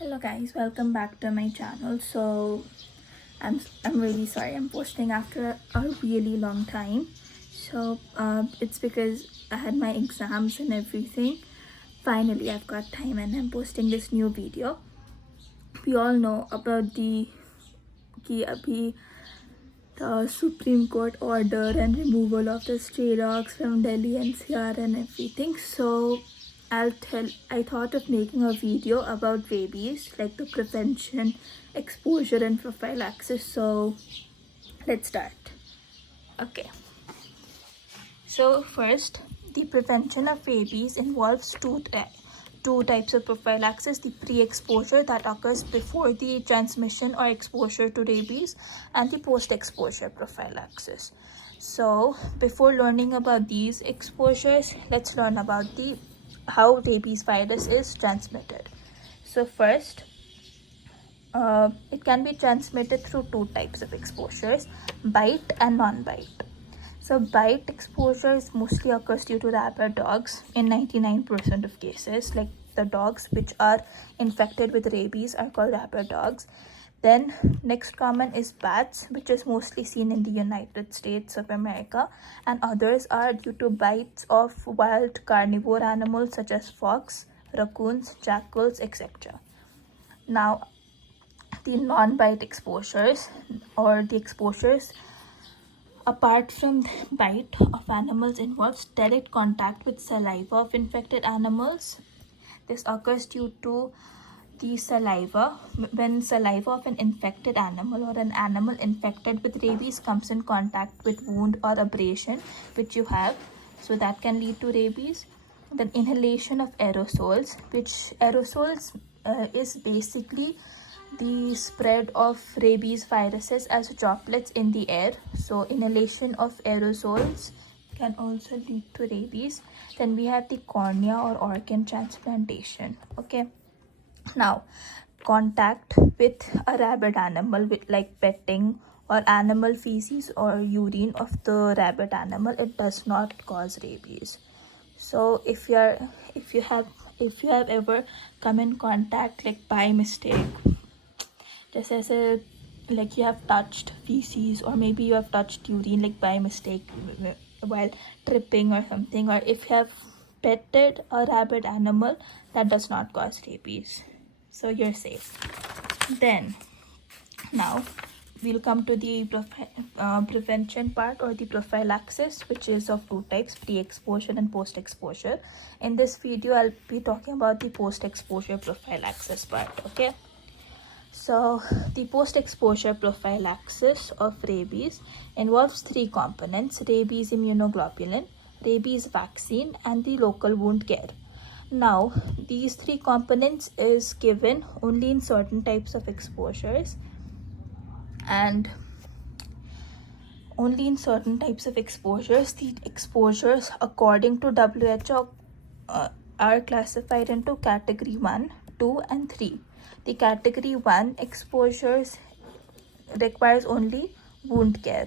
Hello guys, welcome back to my channel. I'm really sorry I'm posting after a really long time. It's because I had my exams and everything. Finally I've got time and I'm posting this new video. We all know about the Supreme Court order and removal of the stray dogs from Delhi NCR and everything. I thought of making a video about rabies, like the prevention, exposure and prophylaxis. So let's start. Okay. So first, the prevention of rabies involves two types of prophylaxis: the pre-exposure that occurs before the transmission or exposure to rabies, and the post-exposure prophylaxis. So before learning about these exposures, let's learn about the how rabies virus is transmitted. So first, it can be transmitted through two types of exposures: bite and non-bite. So bite exposure is mostly occurs due to rabid dogs in 99% of cases. Like the dogs which are infected with rabies are called rabid dogs. Then next common is bats, which is mostly seen in the United States of America, and others are due to bites of wild carnivore animals such as fox, raccoons, jackals, etc. Now the non-bite exposures, or the exposures apart from bite of animals, involves direct contact with saliva of infected animals. This occurs due to the saliva. When saliva of an infected animal or an animal infected with rabies comes in contact with wound or abrasion which you have, so that can lead to rabies. Then inhalation of aerosols, which aerosols is basically the spread of rabies viruses as droplets in the air. So inhalation of aerosols can also lead to rabies. Then we have the cornea or organ transplantation. Okay, now contact with a rabid animal, with like petting or animal feces or urine of the rabid animal, it does not cause rabies. So if you have ever come in contact, like by mistake, just as a, like you have touched feces or maybe you have touched urine like by mistake while tripping or something, or if you have petted a rabid animal, that does not cause rabies, so you're safe. Then now we'll come to the prevention part, or the prophylaxis, which is of two types: pre-exposure and post-exposure. In this video I'll be talking about the post-exposure prophylaxis part. Okay, so the post-exposure prophylaxis of rabies involves three components: rabies immunoglobulin, rabies vaccine, and the local wound care. Now, these three components is given only in certain types of exposures, and only in certain types of exposures. The exposures according to WHO are classified into category 1, 2 and 3. The category 1 exposures requires only wound care.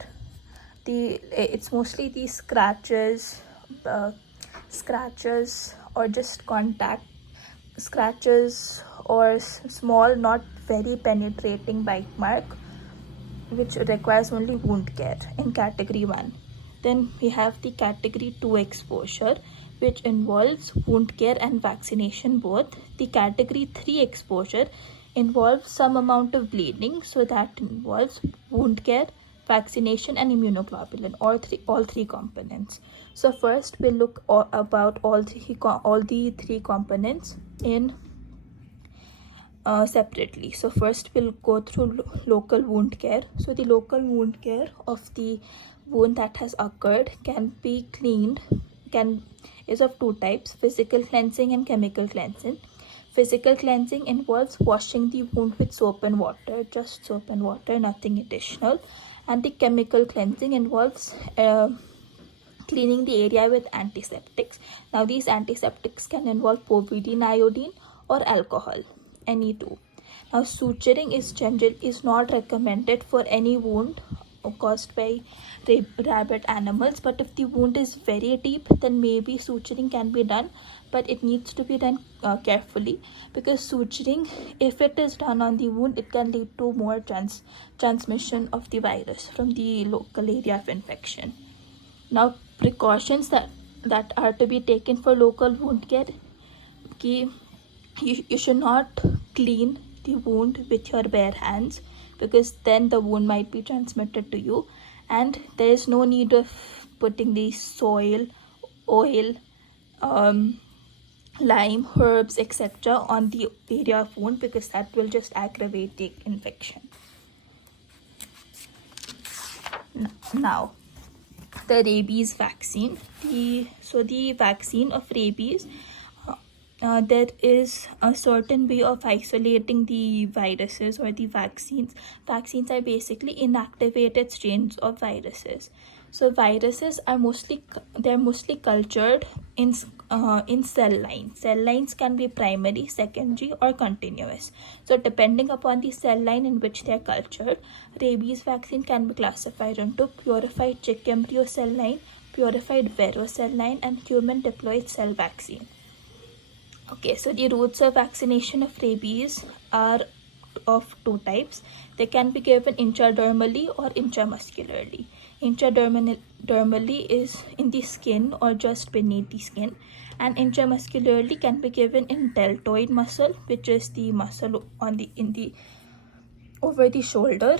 It's mostly the uh, scratches or just contact scratches, or small not very penetrating bite mark, which requires only wound care in category 1. Then we have the category 2 exposure, which involves wound care and vaccination both. The category 3 exposure involves some amount of bleeding, so that involves wound care, vaccination and immunoglobulin, all three components. So first we'll look about all the three components in separately. So first we'll go through local wound care. So the local wound care of the wound that has occurred can be cleaned, is of two types: physical cleansing and chemical cleansing. Physical cleansing involves washing the wound with soap and water, just soap and water, nothing additional. And the chemical cleansing involves cleaning the area with antiseptics. Now these antiseptics can involve povidone iodine or alcohol, any two. Now suturing is not recommended for any wound caused by rabid animals. But if the wound is very deep, then maybe suturing can be done, but it needs to be done carefully, because suturing, if it is done on the wound, it can lead to more transmission of the virus from the local area of infection. Now, precautions that are to be taken for local wound care: you should not clean the wound with your bare hands, because then the wound might be transmitted to you. And there is no need of putting the soil, oil, lime, herbs, etc. on the area of wound, because that will just aggravate the infection. Now, the rabies vaccine. The vaccine of rabies, there is a certain way of isolating the viruses or the vaccines. Vaccines are basically inactivated strains of viruses. So viruses are mostly cultured in cell lines. Cell lines can be primary, secondary, or continuous. So depending upon the cell line in which they are cultured, rabies vaccine can be classified into purified chick embryo cell line, purified vero cell line, and human diploid cell vaccine. Okay, so the routes of vaccination of rabies are of two types. They can be given intradermally or intramuscularly. Intradermally is in the skin or just beneath the skin, and intramuscularly can be given in deltoid muscle, which is the muscle over the shoulder.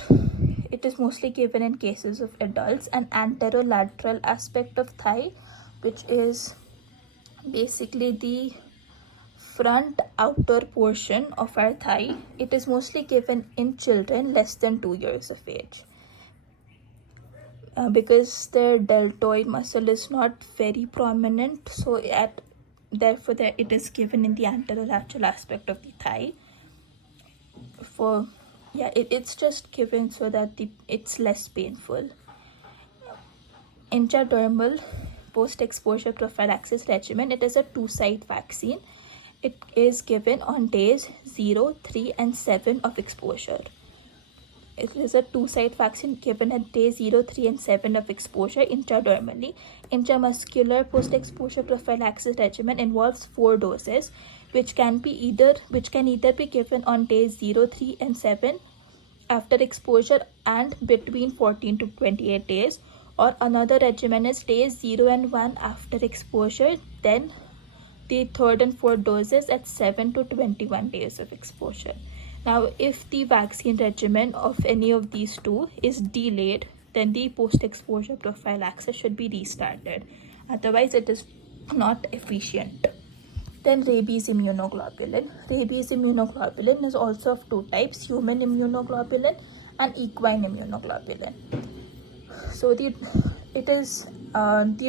It is mostly given in cases of adults. And anterolateral aspect of thigh, which is basically the front outer portion of our thigh. It is mostly given in children less than 2 years of age, because their deltoid muscle is not very prominent, so therefore it is given in the anterolateral aspect of the thigh. It's just given so that it's less painful. Intradermal post-exposure prophylaxis regimen. It is a 2-site vaccine. It is given on days 0, 3, and 7 of exposure. It is a 2-site vaccine given at day 0, 3, and 7 of exposure intradermally. Intramuscular post-exposure prophylaxis regimen involves 4 doses, which can either be given on days 0, 3, and 7 after exposure and between 14 to 28 days, or another regimen is days 0 and 1 after exposure, then the 3rd and 4th doses at 7 to 21 days of exposure. Now, if the vaccine regimen of any of these two is delayed, then the post-exposure prophylaxis should be restarted. Otherwise, it is not efficient. Then rabies immunoglobulin. Rabies immunoglobulin is also of 2 types: human immunoglobulin and equine immunoglobulin. So the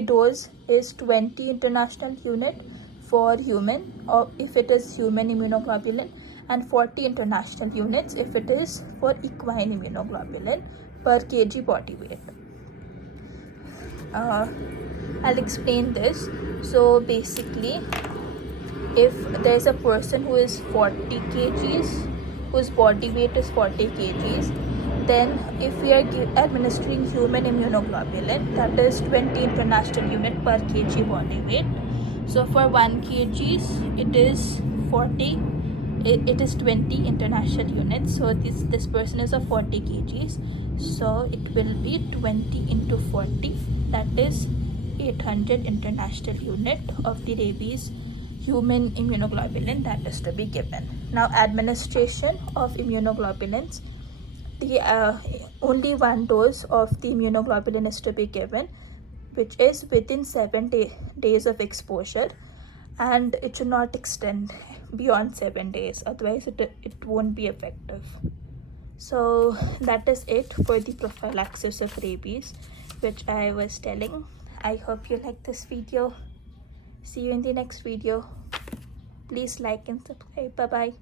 dose is 20 international unit for human, or if it is human immunoglobulin, and 40 international units if it is for equine immunoglobulin per kg body weight. I'll explain this. So basically, if there's a person who is 40 kgs, whose body weight is 40 kgs, then if we are administering human immunoglobulin, that is 20 international unit per kg body weight. So for 1 kg, it is 40. It is 20 international units. So this person is of 40 kgs. So it will be 20 into 40. That is 800 international unit of the rabies human immunoglobulin that is to be given. Now, administration of immunoglobulins. Only 1 dose of the immunoglobulin is to be given, which is within 7 days of exposure, and it should not extend beyond 7 days, otherwise it won't be effective. So that is it for the prophylaxis of rabies, which I was telling. I hope you like this video. See you in the next video. Please like and subscribe. Bye bye.